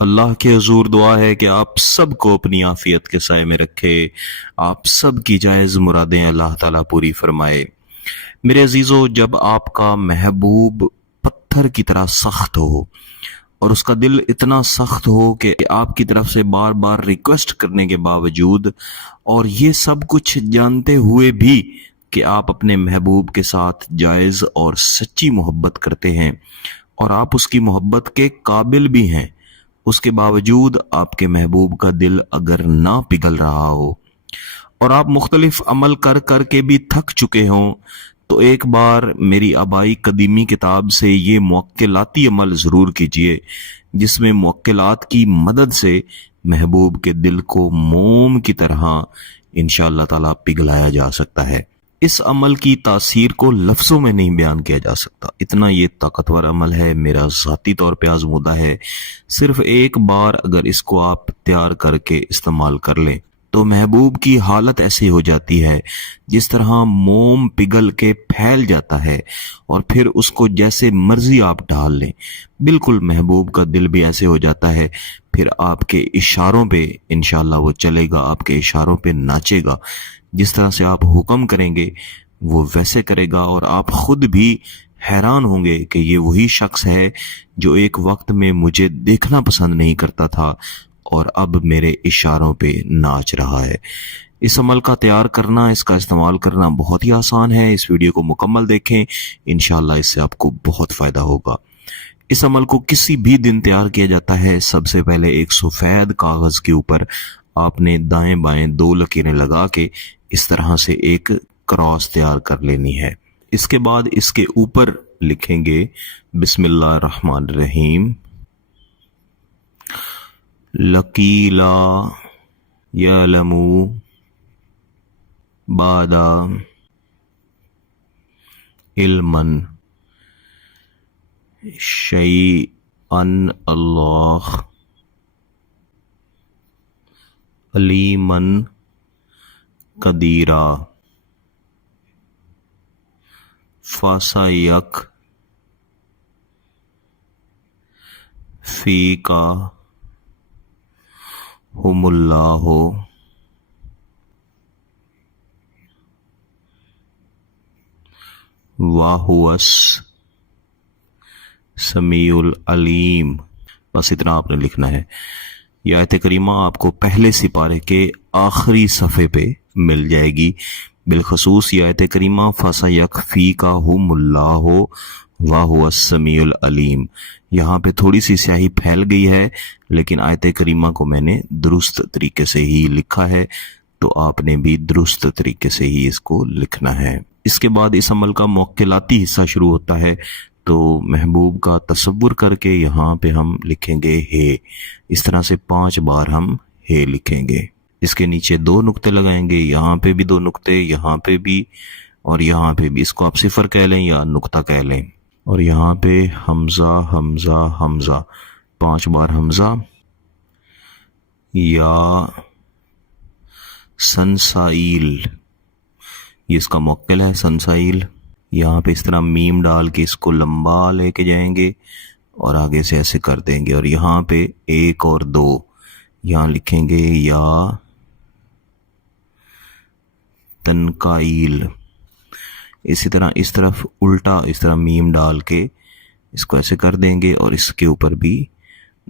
اللہ کے حضور دعا ہے کہ آپ سب کو اپنی عافیت کے سائے میں رکھے، آپ سب کی جائز مرادیں اللہ تعالیٰ پوری فرمائے۔ میرے عزیزو، جب آپ کا محبوب پتھر کی طرح سخت ہو اور اس کا دل اتنا سخت ہو کہ آپ کی طرف سے بار بار ریکویسٹ کرنے کے باوجود اور یہ سب کچھ جانتے ہوئے بھی کہ آپ اپنے محبوب کے ساتھ جائز اور سچی محبت کرتے ہیں اور آپ اس کی محبت کے قابل بھی ہیں، اس کے باوجود آپ کے محبوب کا دل اگر نہ پگھل رہا ہو اور آپ مختلف عمل کر کر کے بھی تھک چکے ہوں، تو ایک بار میری آبائی قدیمی کتاب سے یہ موکلاتی عمل ضرور کیجئے، جس میں موکلات کی مدد سے محبوب کے دل کو موم کی طرح انشاءاللہ تعالیٰ پگھلایا جا سکتا ہے۔ اس عمل کی تاثیر کو لفظوں میں نہیں بیان کیا جا سکتا، اتنا یہ طاقتور عمل ہے، میرا ذاتی طور پہ آزمودہ ہے۔ صرف ایک بار اگر اس کو آپ تیار کر کے استعمال کر لیں تو محبوب کی حالت ایسی ہو جاتی ہے جس طرح موم پگھل کے پھیل جاتا ہے اور پھر اس کو جیسے مرضی آپ ڈال لیں، بالکل محبوب کا دل بھی ایسے ہو جاتا ہے، پھر آپ کے اشاروں پہ انشاءاللہ وہ چلے گا، آپ کے اشاروں پہ ناچے گا، جس طرح سے آپ حکم کریں گے وہ ویسے کرے گا، اور آپ خود بھی حیران ہوں گے کہ یہ وہی شخص ہے جو ایک وقت میں مجھے دیکھنا پسند نہیں کرتا تھا اور اب میرے اشاروں پہ ناچ رہا ہے۔ اس عمل کا تیار کرنا، اس کا استعمال کرنا بہت ہی آسان ہے۔ اس ویڈیو کو مکمل دیکھیں، انشاءاللہ اس سے آپ کو بہت فائدہ ہوگا۔ اس عمل کو کسی بھی دن تیار کیا جاتا ہے۔ سب سے پہلے ایک سفید کاغذ کے اوپر آپ نے دائیں بائیں 2 لکیریں لگا کے اس طرح سے ایک کراس تیار کر لینی ہے۔ اس کے بعد اس کے اوپر لکھیں گے بسم اللہ الرحمن الرحیم، لکی لا یعلم بعد علما شیئا اللہ علیما قدیرا فسیک فیکا ہم اللہ وَهُوَ السمیع العلیم۔ بس اتنا آپ نے لکھنا ہے۔ یہ آیت کریمہ آپ کو پہلے سپارے کے آخری صفحے پہ مل جائے گی، بالخصوص یہ آیت کریمہ فَسَيَكْفِيكَهُمُ اللَّهُ وَهُوَ السَّمِيعُ الْعَلِيمُ۔ یہاں پہ تھوڑی سی سیاہی پھیل گئی ہے، لیکن آیت کریمہ کو میں نے درست طریقے سے ہی لکھا ہے، تو آپ نے بھی درست طریقے سے ہی اس کو لکھنا ہے۔ اس کے بعد اس عمل کا موکلاتی حصہ شروع ہوتا ہے، تو محبوب کا تصور کر کے یہاں پہ ہم لکھیں گے ہے، اس طرح سے 5 بار ہم ہے لکھیں گے۔ اس کے نیچے 2 نقطے لگائیں گے، یہاں پہ بھی 2 نقطے، یہاں پہ بھی اور یہاں پہ بھی۔ اس کو آپ صفر کہہ لیں یا نقطہ کہہ لیں، اور یہاں پہ حمزہ حمزہ حمزہ 5 بار حمزہ، یا سنسائیل، یہ اس کا موکل ہے سنسائیل۔ یہاں پہ اس طرح میم ڈال کے اس کو لمبا لے کے جائیں گے اور آگے سے ایسے کر دیں گے، اور یہاں پہ 1 اور 2 یہاں لکھیں گے یا تنکائیل۔ اسی طرح اس طرف الٹا اس طرح میم ڈال کے اس کو ایسے کر دیں گے، اور اس کے اوپر بھی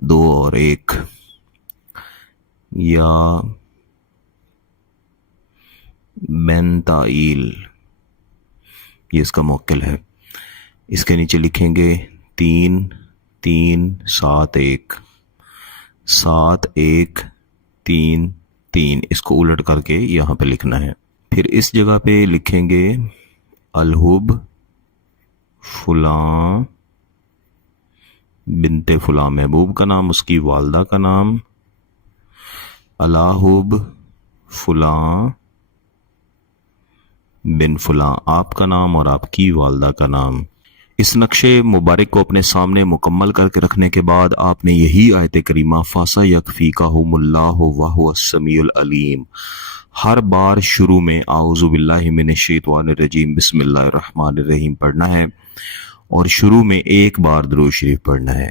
2 اور 1، یا بینتائیل، یہ اس کا موکل ہے۔ اس کے نیچے لکھیں گے 3 3 7 1 7 1 3 3، اس کو الٹ کر کے یہاں پہ لکھنا ہے۔ پھر اس جگہ پہ لکھیں گے الحب فلاں بنت فلاں، محبوب کا نام، اس کی والدہ کا نام، الحب فلاں بن فلاں، آپ کا نام اور آپ کی والدہ کا نام۔ اس نقشے مبارک کو اپنے سامنے مکمل کر کے رکھنے کے بعد آپ نے یہی آیت کریمہ فَسَيَكْفِيكَهُمُ اللَّهُ وَهُوَ السَّمِيعُ الْعَلِيمُ ہر بار شروع میں اعوذ باللہ من الشیطان الرجیم بسم اللہ الرحمن الرحیم پڑھنا ہے، اور شروع میں 1 بار درود شریف پڑھنا ہے۔